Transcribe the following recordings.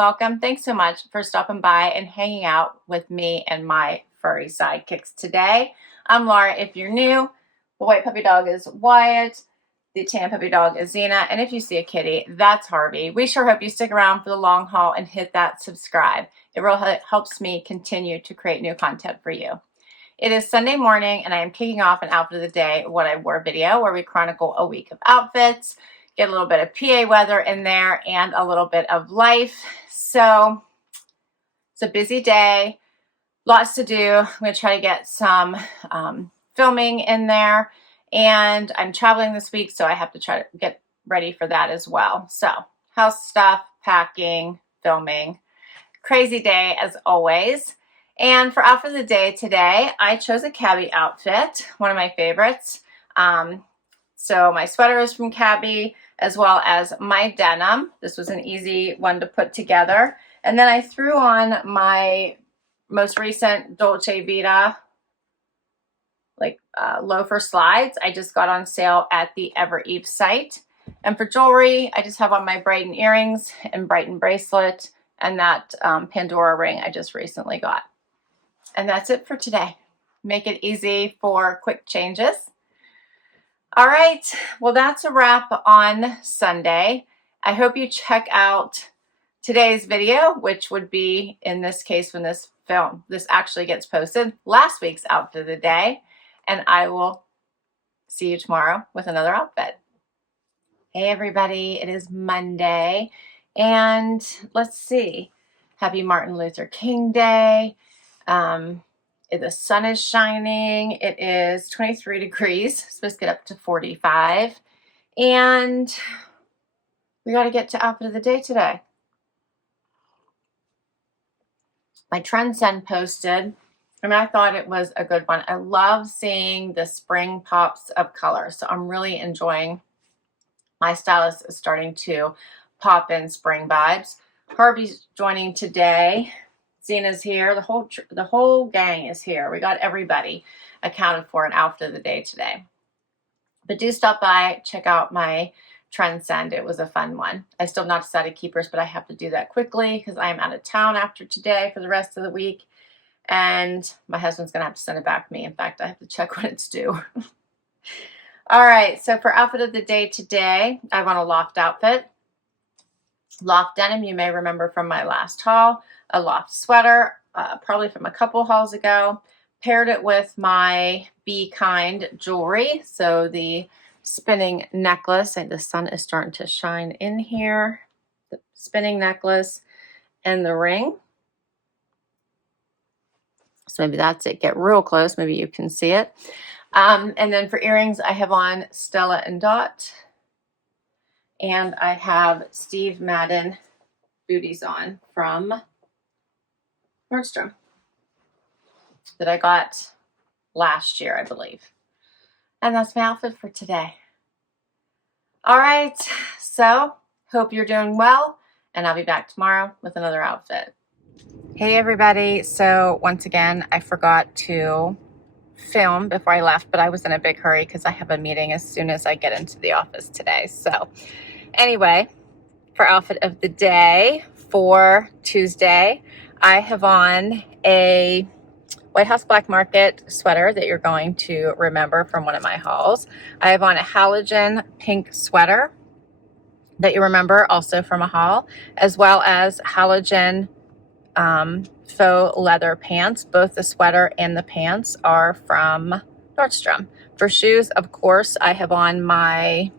welcome. Thanks so much for stopping by and hanging out with me and my furry sidekicks today. I'm Laura if you're new. The white puppy dog is Wyatt. The tan puppy dog is Xena. And if you see a kitty, that's Harvey. We sure hope you stick around for the long haul and hit that subscribe. It really helps me continue to create new content for you. It is Sunday morning and I am kicking off an outfit of the day, what I wore video, where we chronicle a week of outfits, get a little bit of PA weather in there and a little bit of life. So it's a busy day, lots to do. I'm going to try to get some filming in there, and I'm traveling this week, so I have to try to get ready for that as well. So house stuff, packing, filming, crazy day as always. And for outfit of the day today, I chose a Cabi outfit, one of my favorites. So my sweater is from Cabi, as well as my denim. This was an easy one to put together. And then I threw on my most recent Dolce Vita loafer slides. I just got on sale at the Evereve site. And for jewelry, I just have on my Brighton earrings and Brighton bracelet and that Pandora ring I just recently got. And that's it for today. Make it easy for quick changes. All right, well, that's a wrap on Sunday. I hope you check out today's video, which would be, in this case, when this actually gets posted, last week's outfit of the day. And I will see you tomorrow with another outfit. Hey, everybody, it is Monday. And let's see, happy Martin Luther King Day. The sun is shining. It is 23 degrees. It's supposed to get up to 45. And we got to get to outfit of the day today. My Trendsend posted, and I thought it was a good one. I love seeing the spring pops of color. So I'm really enjoying my stylist is starting to pop in spring vibes. Harvey's joining today. Zena's here. The whole gang is here. We got everybody accounted for an outfit of the day today. But do stop by, check out my Trendsend. It was a fun one. I still have not decided keepers, but I have to do that quickly because I'm out of town after today for the rest of the week. And my husband's going to have to send it back to me. In fact, I have to check when it's due. All right, so for outfit of the day today, I want a Loft outfit. Loft denim, you may remember from my last haul. A Loft sweater, probably from a couple hauls ago. Paired it with my BEEKIND jewelry. So the spinning necklace, and the sun is starting to shine in here. The spinning necklace and the ring. So maybe that's it. Get real close. Maybe you can see it. And then for earrings, I have on Stella Dot. And I have Steve Madden booties on from Nordstrom that I got last year, I believe. And that's my outfit for today. All right, so hope you're doing well, and I'll be back tomorrow with another outfit. Hey everybody, so once again, I forgot to film before I left, but I was in a big hurry because I have a meeting as soon as I get into the office today. So anyway, for outfit of the day for Tuesday, I have on a White House Black Market sweater that you're going to remember from one of my hauls. I have on a halogen pink sweater that you remember also from a haul, as well as halogen faux leather pants. Both the sweater and the pants are from Nordstrom. For shoes, of course, I have on my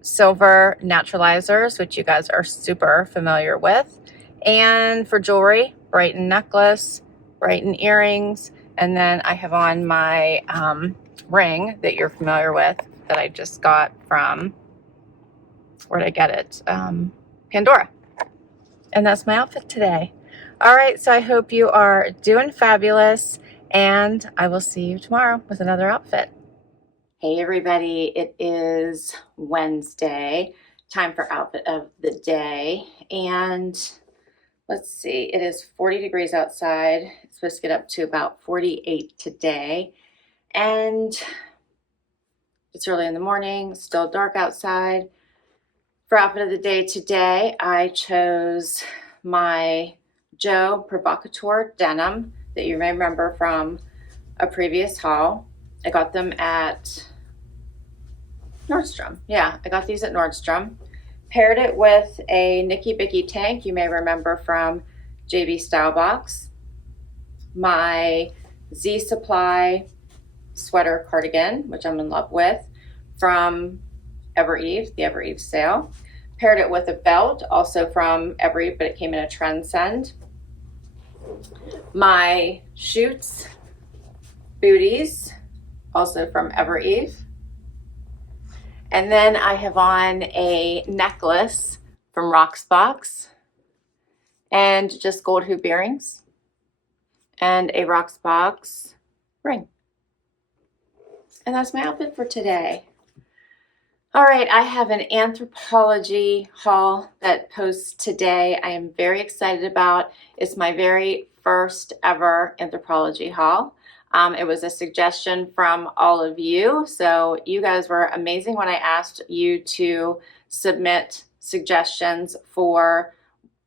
silver Naturalizers, which you guys are super familiar with. And for jewelry, Brighton necklace, Brighton earrings, and then I have on my ring that you're familiar with that I just got from, where did I get it? Pandora. And that's my outfit today. All right, so I hope you are doing fabulous, and I will see you tomorrow with another outfit. Hey everybody, it is Wednesday, time for outfit of the day, and let's see, it is 40 degrees outside. It's supposed to get up to about 48 today, and it's early in the morning, still dark outside. For outfit of the day today, I chose my Joe Provocateur denim that you may remember from a previous haul. I got them at Nordstrom. Yeah, I got these at Nordstrom. Paired it with a Nikibiki tank you may remember from JB Stylebox. My Z Supply sweater cardigan, which I'm in love with, from Evereve, the Evereve sale. Paired it with a belt, also from Evereve, but it came in a Trendsend. My Shoots booties, also from Evereve. And then I have on a necklace from Rocksbox and just gold hoop earrings and a Rocksbox ring. And that's my outfit for today. All right, I have an Anthropologie haul that posts today. I am very excited about. It's my very first ever Anthropologie haul. It was a suggestion from all of you. So you guys were amazing when I asked you to submit suggestions for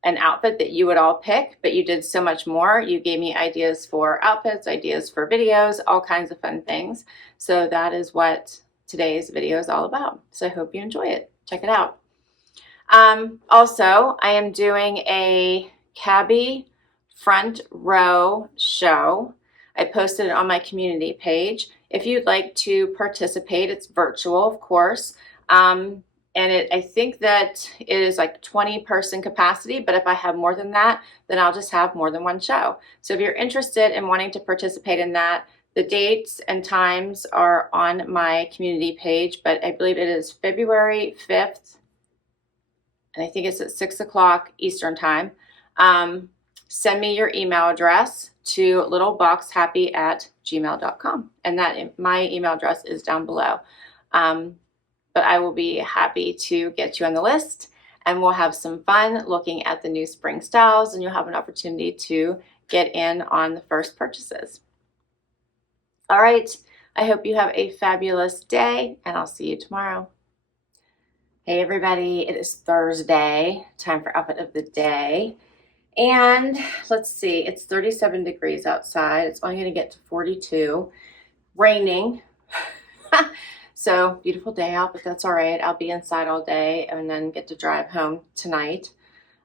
an outfit that you would all pick, but you did so much more. You gave me ideas for outfits, ideas for videos, all kinds of fun things. So that is what today's video is all about. So I hope you enjoy it. Check it out. Also, I am doing a Cabi front row show. I posted it on my community page. If you'd like to participate, it's virtual, of course. And I think that it is like 20-person capacity, but if I have more than that, then I'll just have more than one show. So if you're interested in wanting to participate in that, the dates and times are on my community page, but I believe it is February 5th, and I think it's at 6 o'clock Eastern time. Send me your email address to littleboxhappy@gmail.com, and that my email address is down below. But I will be happy to get you on the list, and we'll have some fun looking at the new spring styles, and you'll have an opportunity to get in on the first purchases. All right, I hope you have a fabulous day, and I'll see you tomorrow. Hey everybody, it is Thursday, time for outfit of the day. And let's see, it's 37 degrees outside. It's only gonna get to 42. Raining. So beautiful day out, but that's all right. I'll be inside all day and then get to drive home tonight.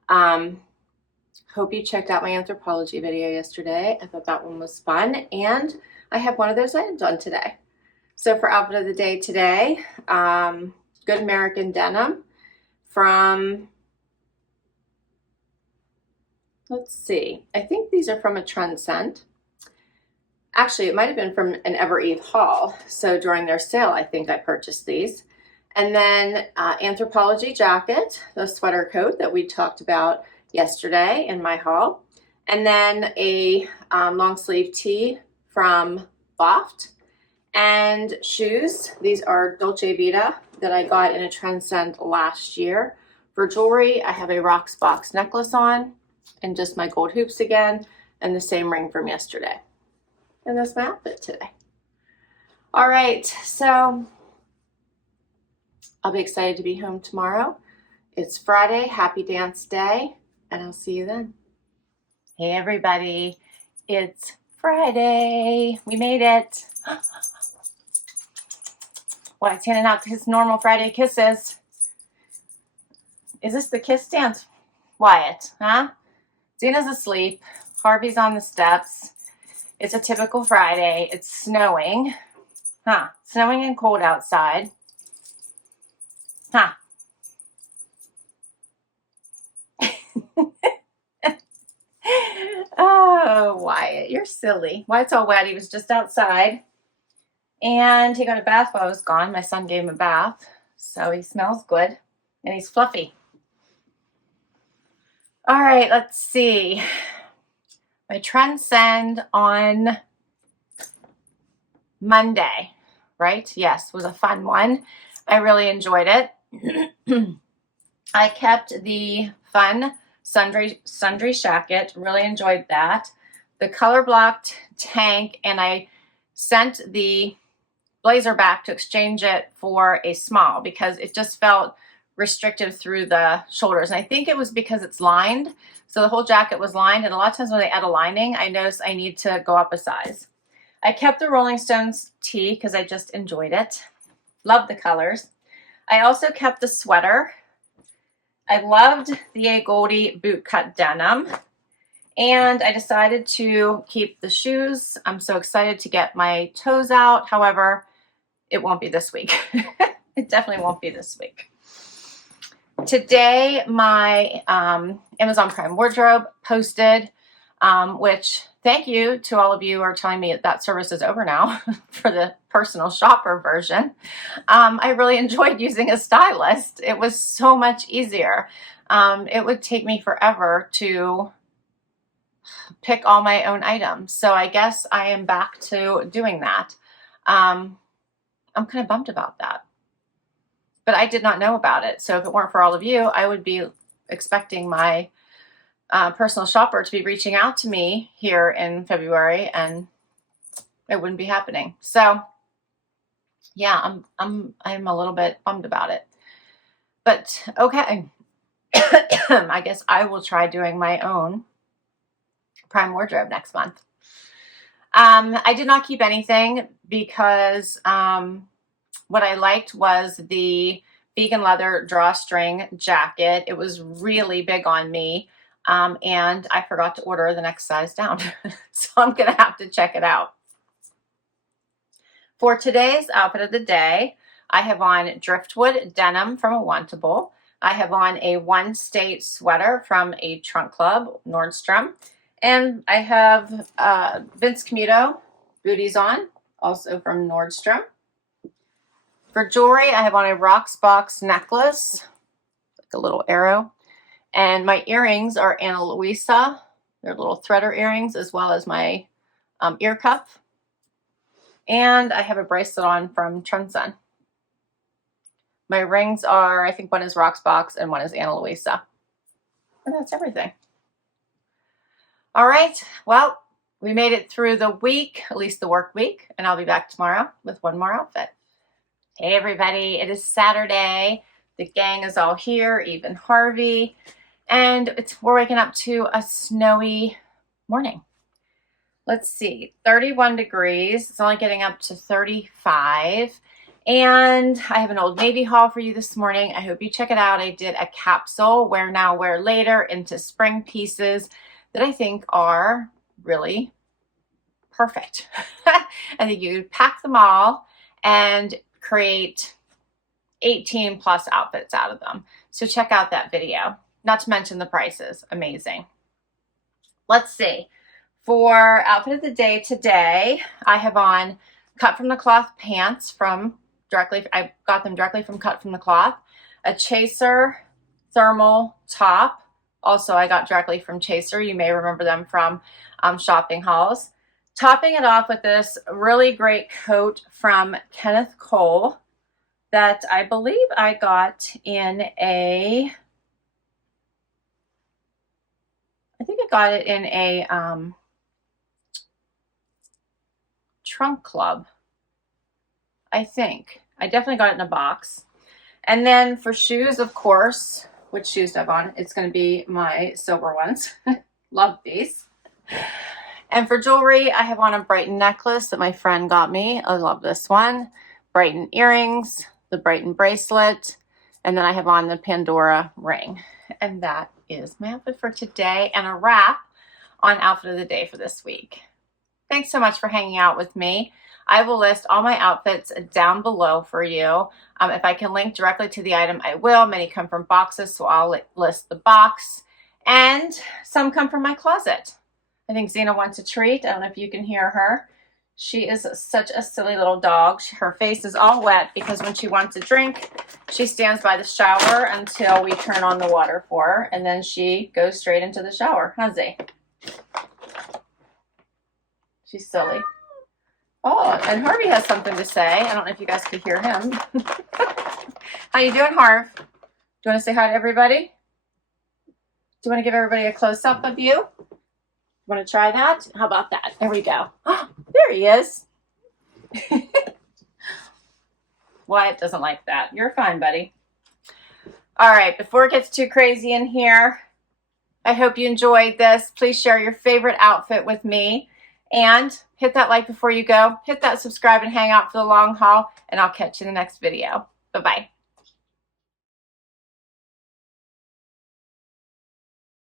Hope you checked out my Anthropologie video yesterday. I thought that one was fun, and I have one of those items on today. So for outfit of the day today, Good American denim from, let's see, I think these are from a Trendsend. Actually, it might have been from an Evereve haul. So during their sale, I think I purchased these. And then Anthropologie jacket, the sweater coat that we talked about yesterday in my haul. And then a long sleeve tee from Loft. And shoes, these are Dolce Vita that I got in a Trendsend last year. For jewelry, I have a Rocksbox necklace on and just my gold hoops again and the same ring from yesterday. And that's my outfit today. All right, so I'll be excited to be home tomorrow. It's Friday, happy dance day, and I'll see you then. Hey everybody, it's Friday. We made it. Wyatt's handing out his normal Friday kisses. Is this the kiss dance? Wyatt, huh? Zena's asleep. Harvey's on the steps. It's a typical Friday. It's snowing. Huh. Snowing and cold outside. Huh. Oh, Wyatt, you're silly. Wyatt's all wet. He was just outside. And he got a bath while I was gone. My son gave him a bath. So he smells good. And he's fluffy. All right, let's see. My Trendsend on Monday, right? Yes, was a fun one. I really enjoyed it. I kept the fun sundry jacket. Really enjoyed that. The color blocked tank, and I sent the blazer back to exchange it for a small because it just felt restrictive through the shoulders. And I think it was because it's lined. So the whole jacket was lined. And a lot of times when they add a lining, I notice I need to go up a size. I kept the Rolling Stones tee because I just enjoyed it. Love the colors. I also kept the sweater. I loved the A Goldie bootcut denim. And I decided to keep the shoes. I'm so excited to get my toes out. However, it won't be this week. It definitely won't be this week. Today, my Amazon Prime wardrobe posted, which thank you to all of you who are telling me that service is over now for the personal shopper version. I really enjoyed using a stylist. It was so much easier. It would take me forever to pick all my own items. So I guess I am back to doing that. I'm kind of bummed about that. But I did not know about it. So if it weren't for all of you, I would be expecting my personal shopper to be reaching out to me here in February, and it wouldn't be happening. So yeah, I'm a little bit bummed about it. But okay. I guess I will try doing my own Prime wardrobe next month. I did not keep anything because what I liked was the vegan leather drawstring jacket. It was really big on me, and I forgot to order the next size down. So I'm going to have to check it out. For today's outfit of the day, I have on Driftwood denim from a Wantable. I have on a One State sweater from a Trunk Club, Nordstrom. And I have Vince Camuto booties on, also from Nordstrom. For jewelry, I have on a Rocksbox necklace, like a little arrow. And my earrings are Ana Luisa. They're little threader earrings, as well as my ear cuff. And I have a bracelet on from Trendsend. My rings are, I think one is Rocksbox and one is Ana Luisa. And that's everything. All right, well, we made it through the week, at least the work week, and I'll be back tomorrow with one more outfit. Hey everybody, it is Saturday. The gang is all here, even Harvey, and we're waking up to a snowy morning. Let's see, 31 degrees. It's only getting up to 35. And I have an Old Navy haul for you this morning. I hope you check it out. I did a capsule, wear now, wear later, into spring pieces that I think are really perfect. I think you pack them all and create 18 plus outfits out of them. So check out that video. Not to mention the prices, amazing. Let's see. For outfit of the day today, I have on cut from the cloth pants from I got them directly from Cut from the Cloth. A Chaser thermal top. Also, I got directly from Chaser. You may remember them from shopping hauls. Topping it off with this really great coat from Kenneth Cole that I believe I got in I think I got it in a Trunk Club. I think. I definitely got it in a box. And then for shoes, of course, which shoes do I have on? It's going to be my silver ones. Love these. And for jewelry, I have on a Brighton necklace that my friend got me. I love this one. Brighton earrings, the Brighton bracelet, and then I have on the Pandora ring. And that is my outfit for today, and a wrap on outfit of the day for this week. Thanks so much for hanging out with me. I will list all my outfits down below for you. If I can link directly to the item, I will. Many come from boxes, so I'll list the box. And some come from my closet. I think Xena wants a treat. I don't know if you can hear her. She is such a silly little dog. Her face is all wet because when she wants a drink, she stands by the shower until we turn on the water for her, and then she goes straight into the shower. Huh, Z? She's silly. Oh, and Harvey has something to say. I don't know if you guys could hear him. How you doing, Harv? Do you want to say hi to everybody? Do you want to give everybody a close-up of you? Want to try that? How about that? There we go. Oh, there he is. Wyatt doesn't like that. You're fine, buddy. All right, before it gets too crazy in here, I hope you enjoyed this. Please share your favorite outfit with me. And hit that like before you go. Hit that subscribe and hang out for the long haul. And I'll catch you in the next video. Bye-bye.